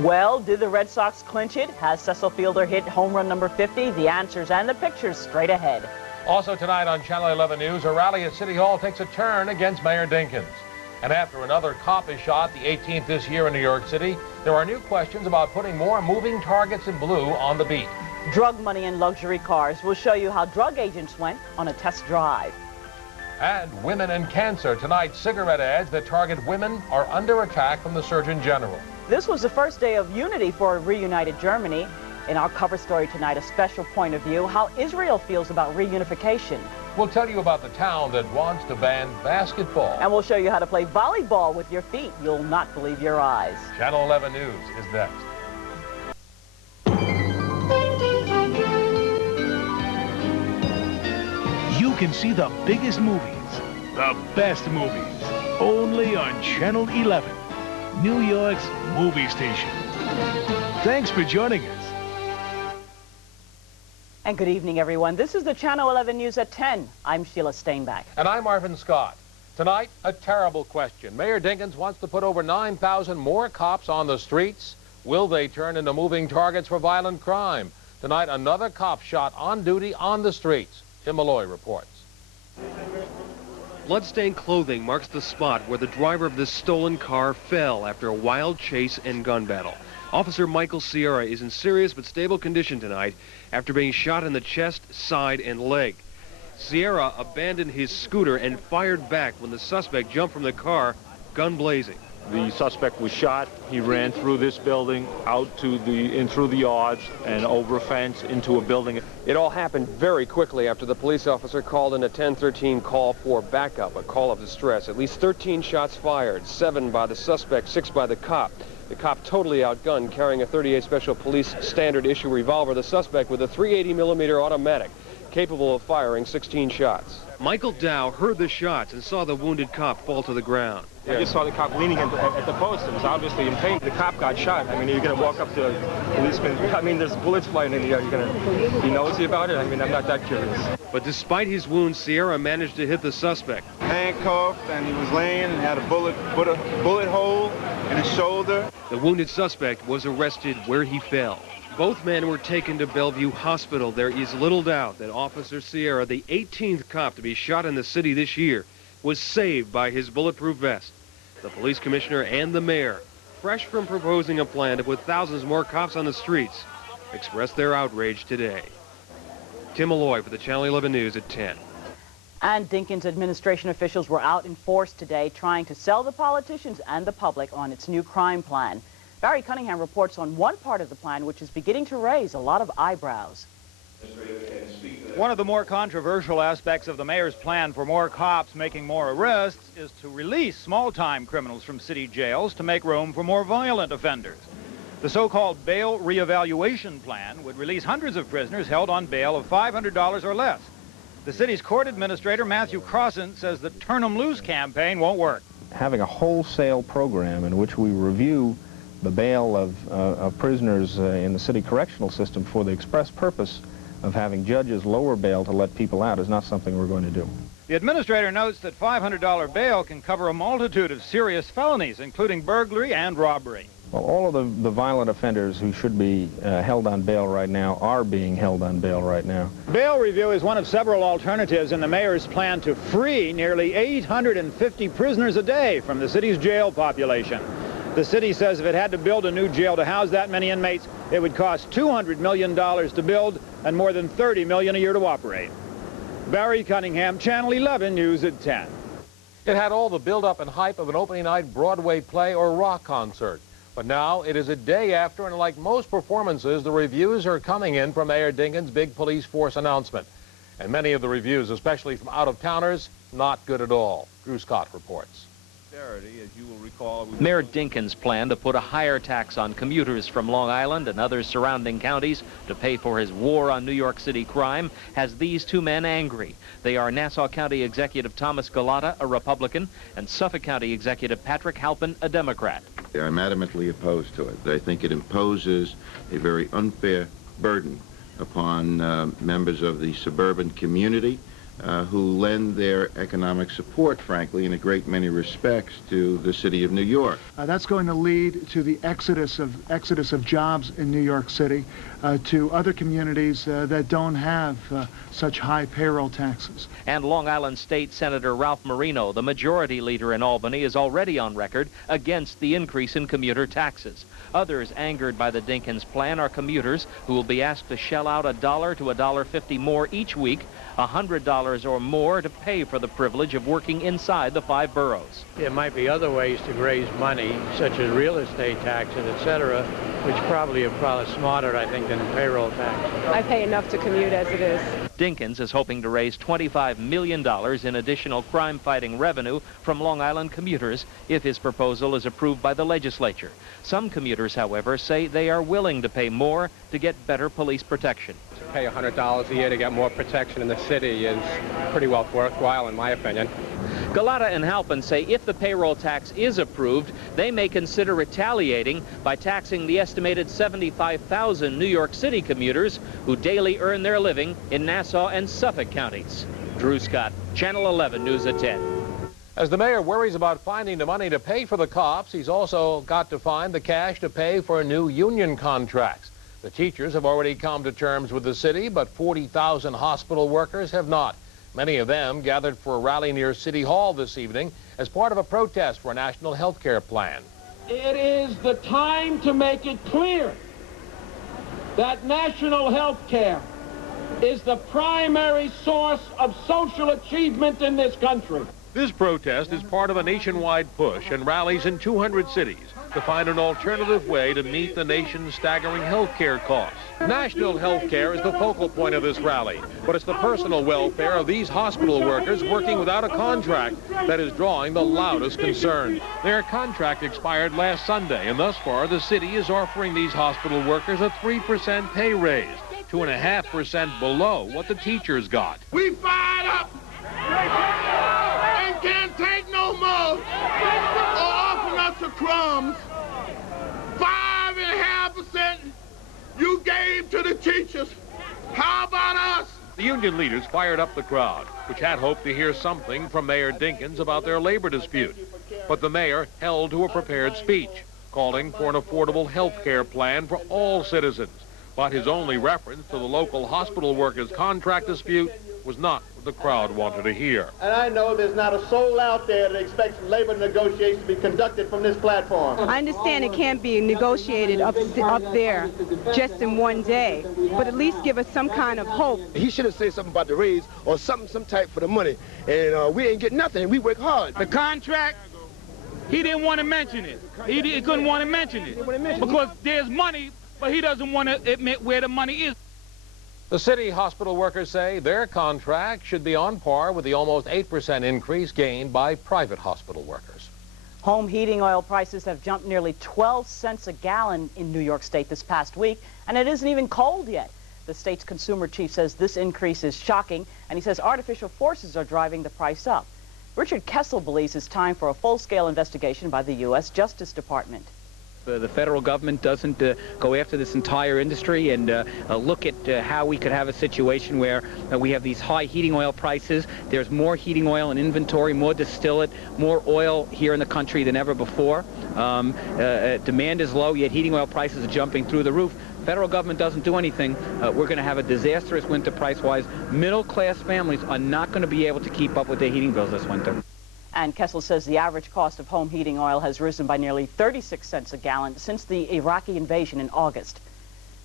Well, did the Red Sox clinch it? Has Cecil Fielder hit home run number 50? The answers and the pictures straight ahead. Also tonight on Channel 11 News, a rally at City Hall takes a turn against Mayor Dinkins. And after another cop is shot, the 18th this year in New York City, there are new questions about putting more moving targets in blue on the beat. Drug money and luxury cars. We'll show you how drug agents went on a test drive. And women and cancer. Tonight, cigarette ads that target women are under attack from the Surgeon General. This was the first day of unity for a reunited Germany. In our cover story tonight, a special point of view, how Israel feels about reunification. We'll tell you about the town that wants to ban basketball. And we'll show you how to play volleyball with your feet. You'll not believe your eyes. Channel 11 News is next. You can see the biggest movies, the best movies, only on Channel 11, New York's movie station. Thanks for joining us. And good evening, everyone. This is the Channel 11 News at 10. I'm Sheila Stainbeck. And I'm Marvin Scott. Tonight, a terrible question. Mayor Dinkins wants to put over 9,000 more cops on the streets. Will they turn into moving targets for violent crime? Tonight, another cop shot on duty on the streets. Tim Malloy reports. Bloodstained clothing marks the spot where the driver of this stolen car fell after a wild chase and gun battle. Officer Michael Sierra is in serious but stable condition tonight after being shot in the chest, side, and leg. Sierra abandoned his scooter and fired back when the suspect jumped from the car, gun blazing. The suspect was shot. He ran through this building, out to through the yards, and over a fence into a building. It all happened very quickly after the police officer called in a 1013 call for backup, a call of distress. At least 13 shots fired, 7 by the suspect, 6 by the cop. The cop totally outgunned, carrying a .38 Special Police standard issue revolver. The suspect with a .380 millimeter automatic, capable of firing 16 shots. Michael Dow heard the shots and saw the wounded cop fall to the ground. I just saw the cop leaning at the post. It was obviously in pain. The cop got shot. I mean, you're going to walk up to a policeman. I mean, there's bullets flying in the air. You're going to be nosy about it? I mean, I'm not that curious. But despite his wounds, Sierra managed to hit the suspect. Handcuffed, and he was laying and had a bullet hole in his shoulder. The wounded suspect was arrested where he fell. Both men were taken to Bellevue Hospital. There is little doubt that Officer Sierra, the 18th cop to be shot in the city this year, was saved by his bulletproof vest. The police commissioner and the mayor, fresh from proposing a plan to put thousands more cops on the streets, expressed their outrage today. Tim Malloy for the Channel 11 News at 10. And Dinkins administration officials were out in force today trying to sell the politicians and the public on its new crime plan. Barry Cunningham reports on one part of the plan which is beginning to raise a lot of eyebrows. One of the more controversial aspects of the mayor's plan for more cops making more arrests is to release small-time criminals from city jails to make room for more violent offenders. The so-called bail reevaluation plan would release hundreds of prisoners held on bail of $500 or less. The city's court administrator, Matthew Crossan, says the Turn 'em Loose campaign won't work. Having a wholesale program in which we review the bail of prisoners in the city correctional system for the express purpose of having judges lower bail to let people out is not something we're going to do. The administrator notes that $500 bail can cover a multitude of serious felonies, including burglary and robbery. Well, all of the violent offenders who should be held on bail right now are being held on bail right now. Bail review is one of several alternatives in the mayor's plan to free nearly 850 prisoners a day from the city's jail population. The city says if it had to build a new jail to house that many inmates, it would cost $200 million to build and more than $30 million a year to operate. Barry Cunningham, Channel 11 News at 10. It had all the build-up and hype of an opening night Broadway play or rock concert. But now it is a day after, and like most performances, the reviews are coming in from Mayor Dinkins' big police force announcement. And many of the reviews, especially from out-of-towners, not good at all. Drew Scott reports. As you will recall, Mayor Dinkins' plan to put a higher tax on commuters from Long Island and other surrounding counties to pay for his war on New York City crime has these two men angry. They are Nassau County Executive Thomas Galata, a Republican, and Suffolk County Executive Patrick Halpin, a Democrat. I'm adamantly opposed to it. I think it imposes a very unfair burden upon members of the suburban community who lend their economic support, frankly, in a great many respects to the city of New York. That's going to lead to the exodus of jobs in New York City to other communities that don't have such high payroll taxes. And Long Island State Senator Ralph Marino, the majority leader in Albany, is already on record against the increase in commuter taxes. Others angered by the Dinkins plan are commuters who will be asked to shell out $1 to $1.50 more each week, $100 or more to pay for the privilege of working inside the 5 boroughs. There might be other ways to raise money, such as real estate taxes, etc., which probably are smarter, I think, than payroll tax. I pay enough to commute as it is. Dinkins is hoping to raise $25 million in additional crime-fighting revenue from Long Island commuters if his proposal is approved by the legislature. Some commuters, however, say they are willing to pay more to get better police protection. To pay $100 a year to get more protection in the city is pretty well worthwhile, in my opinion. Galata and Halpin say if the payroll tax is approved, they may consider retaliating by taxing the estimated 75,000 New York City commuters who daily earn their living in Nassau and Suffolk counties. Drew Scott, Channel 11 News at 10. As the mayor worries about finding the money to pay for the cops, he's also got to find the cash to pay for new union contracts. The teachers have already come to terms with the city, but 40,000 hospital workers have not. Many of them gathered for a rally near City Hall this evening as part of a protest for a national health care plan. It is the time to make it clear that national health care is the primary source of social achievement in this country. This protest is part of a nationwide push and rallies in 200 cities to find an alternative way to meet the nation's staggering health care costs. National health care is the focal point of this rally, but it's the personal welfare of these hospital workers working without a contract that is drawing the loudest concern. Their contract expired last Sunday, and thus far the city is offering these hospital workers a 3% pay raise, 2.5% below what the teachers got. We fired up and can't take no more or offering us the crumbs. 5.5% you gave to the teachers. How about us? The union leaders fired up the crowd, which had hoped to hear something from Mayor Dinkins about their labor dispute. But the mayor held to a prepared speech, calling for an affordable health care plan for all citizens. But his only reference to the local hospital workers' contract dispute was not what the crowd wanted to hear. And I know there's not a soul out there that expects labor negotiations to be conducted from this platform. I understand it can't be negotiated up there just in one day, but at least give us some kind of hope. He should have said something about the raise or some type for the money, and we ain't get nothing. We work hard. The contract, he didn't want to mention it. He couldn't want to mention it because there's money, but he doesn't want to admit where the money is. The city hospital workers say their contract should be on par with the almost 8% increase gained by private hospital workers. Home heating oil prices have jumped nearly 12 cents a gallon in New York State this past week, and it isn't even cold yet. The state's consumer chief says this increase is shocking, and he says artificial forces are driving the price up. Richard Kessel believes it's time for a full-scale investigation by the U.S. Justice Department. The federal government doesn't go after this entire industry and look at how we could have a situation where we have these high heating oil prices. There's more heating oil in inventory, more distillate, more oil here in the country than ever before. Demand is low, yet heating oil prices are jumping through the roof. Federal government doesn't do anything. We're going to have a disastrous winter price-wise. Middle-class families are not going to be able to keep up with their heating bills this winter. And Kessel says the average cost of home heating oil has risen by nearly 36 cents a gallon since the Iraqi invasion in August.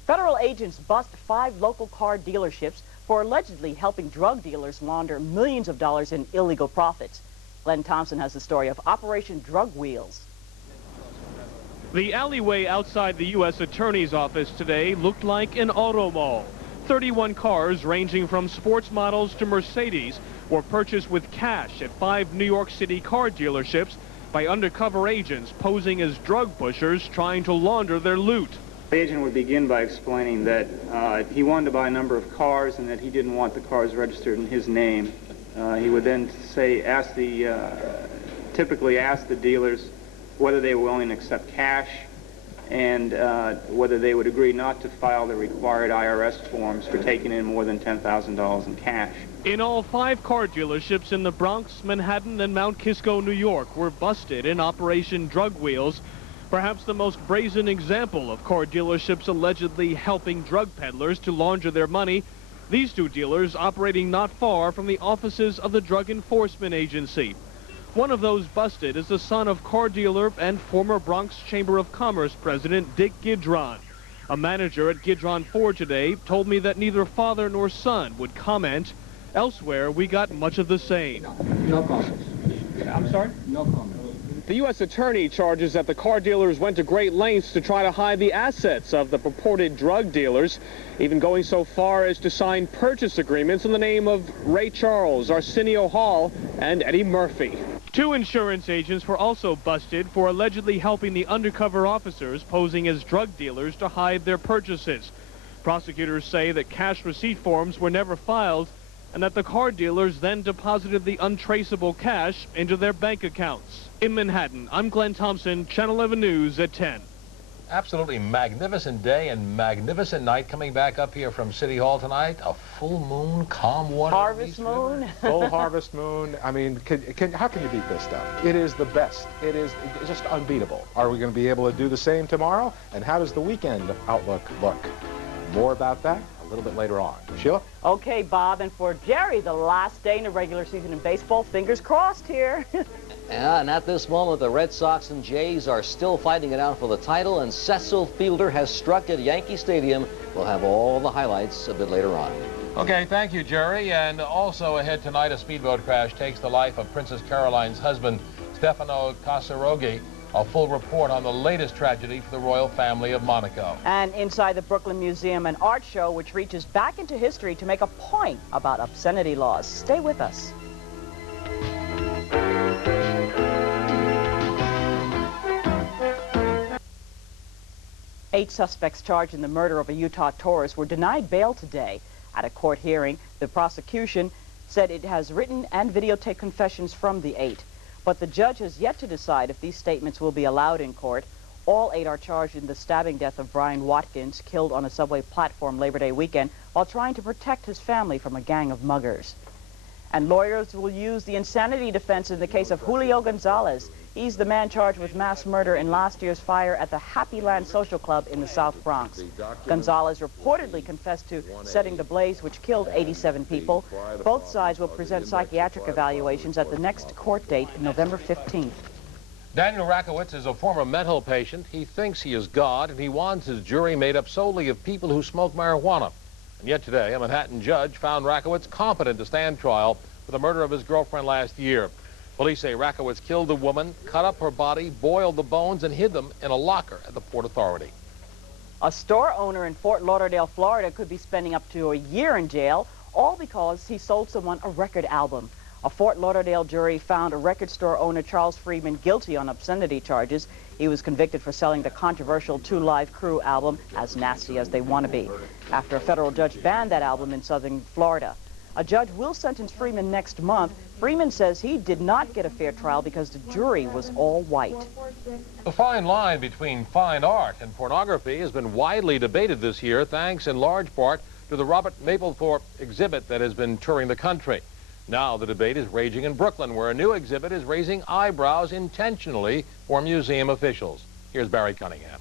Federal agents bust 5 local car dealerships for allegedly helping drug dealers launder millions of dollars in illegal profits. Glenn Thompson has the story of Operation Drug Wheels. The alleyway outside the U.S. Attorney's office today looked like an auto mall. 31 cars ranging from sports models to Mercedes were purchased with cash at 5 New York City car dealerships by undercover agents posing as drug pushers trying to launder their loot. The agent would begin by explaining that he wanted to buy a number of cars and that he didn't want the cars registered in his name. He would then say, typically ask the dealers whether they were willing to accept cash and whether they would agree not to file the required IRS forms for taking in more than $10,000 in cash. In all, 5 car dealerships in the Bronx, Manhattan, and Mount Kisco, New York, were busted in Operation Drug Wheels, perhaps the most brazen example of car dealerships allegedly helping drug peddlers to launder their money. These 2 dealers operating not far from the offices of the Drug Enforcement Agency. One of those busted is the son of car dealer and former Bronx Chamber of Commerce president Dick Gidron. A manager at Gidron Ford today told me that neither father nor son would comment. Elsewhere, we got much of the same. No comments. I'm sorry? No comments. The U.S. Attorney charges that the car dealers went to great lengths to try to hide the assets of the purported drug dealers, even going so far as to sign purchase agreements in the name of Ray Charles, Arsenio Hall, and Eddie Murphy. 2 insurance agents were also busted for allegedly helping the undercover officers posing as drug dealers to hide their purchases. Prosecutors say that cash receipt forms were never filed and that the car dealers then deposited the untraceable cash into their bank accounts. In Manhattan, I'm Glenn Thompson, Channel 11 News at 10. Absolutely magnificent day and magnificent night coming back up here from City Hall tonight. A full moon, calm water. Harvest moon. Full harvest moon. I mean, how can you beat this stuff? It is the best. It is just unbeatable. Are we going to be able to do the same tomorrow? And how does the weekend outlook look? More about that a little bit later on. Sheila? Okay, Bob, and for Jerry, the last day in the regular season in baseball, fingers crossed here. Yeah, and at this moment, the Red Sox and Jays are still fighting it out for the title, and Cecil Fielder has struck at Yankee Stadium. We'll have all the highlights a bit later on. Okay, thank you, Jerry. And also ahead tonight, a speedboat crash takes the life of Princess Caroline's husband, Stefano Casaroghi. A full report on the latest tragedy for the royal family of Monaco. And inside the Brooklyn Museum, an art show which reaches back into history to make a point about obscenity laws. Stay with us. Eight suspects charged in the murder of a Utah tourist were denied bail today. At a court hearing, the prosecution said it has written and videotaped confessions from the 8. But the judge has yet to decide if these statements will be allowed in court. All 8 are charged in the stabbing death of Brian Watkins, killed on a subway platform Labor Day weekend while trying to protect his family from a gang of muggers. And lawyers will use the insanity defense in the case of Julio Gonzalez. He's the man charged with mass murder in last year's fire at the Happy Land Social Club in the South Bronx. Gonzalez reportedly confessed to setting the blaze, which killed 87 people. Both sides will present psychiatric evaluations at the next court date, November 15th. Daniel Rakowitz is a former mental patient. He thinks he is God, and he wants his jury made up solely of people who smoke marijuana. And yet today, a Manhattan judge found Rakowitz competent to stand trial for the murder of his girlfriend last year. Police say Rakowitz killed the woman, cut up her body, boiled the bones, and hid them in a locker at the Port Authority. A store owner in Fort Lauderdale, Florida, could be spending up to a year in jail, all because he sold someone a record album. A Fort Lauderdale jury found a record store owner, Charles Friedman, guilty on obscenity charges. He was convicted for selling the controversial Two Live Crew album, As Nasty as They Want to Be, after a federal judge banned that album in southern Florida. A judge will sentence Freeman next month. Freeman says he did not get a fair trial because the jury was all white. The fine line between fine art and pornography has been widely debated this year, thanks in large part to the Robert Mapplethorpe exhibit that has been touring the country. Now the debate is raging in Brooklyn, where a new exhibit is raising eyebrows intentionally for museum officials. Here's Barry Cunningham.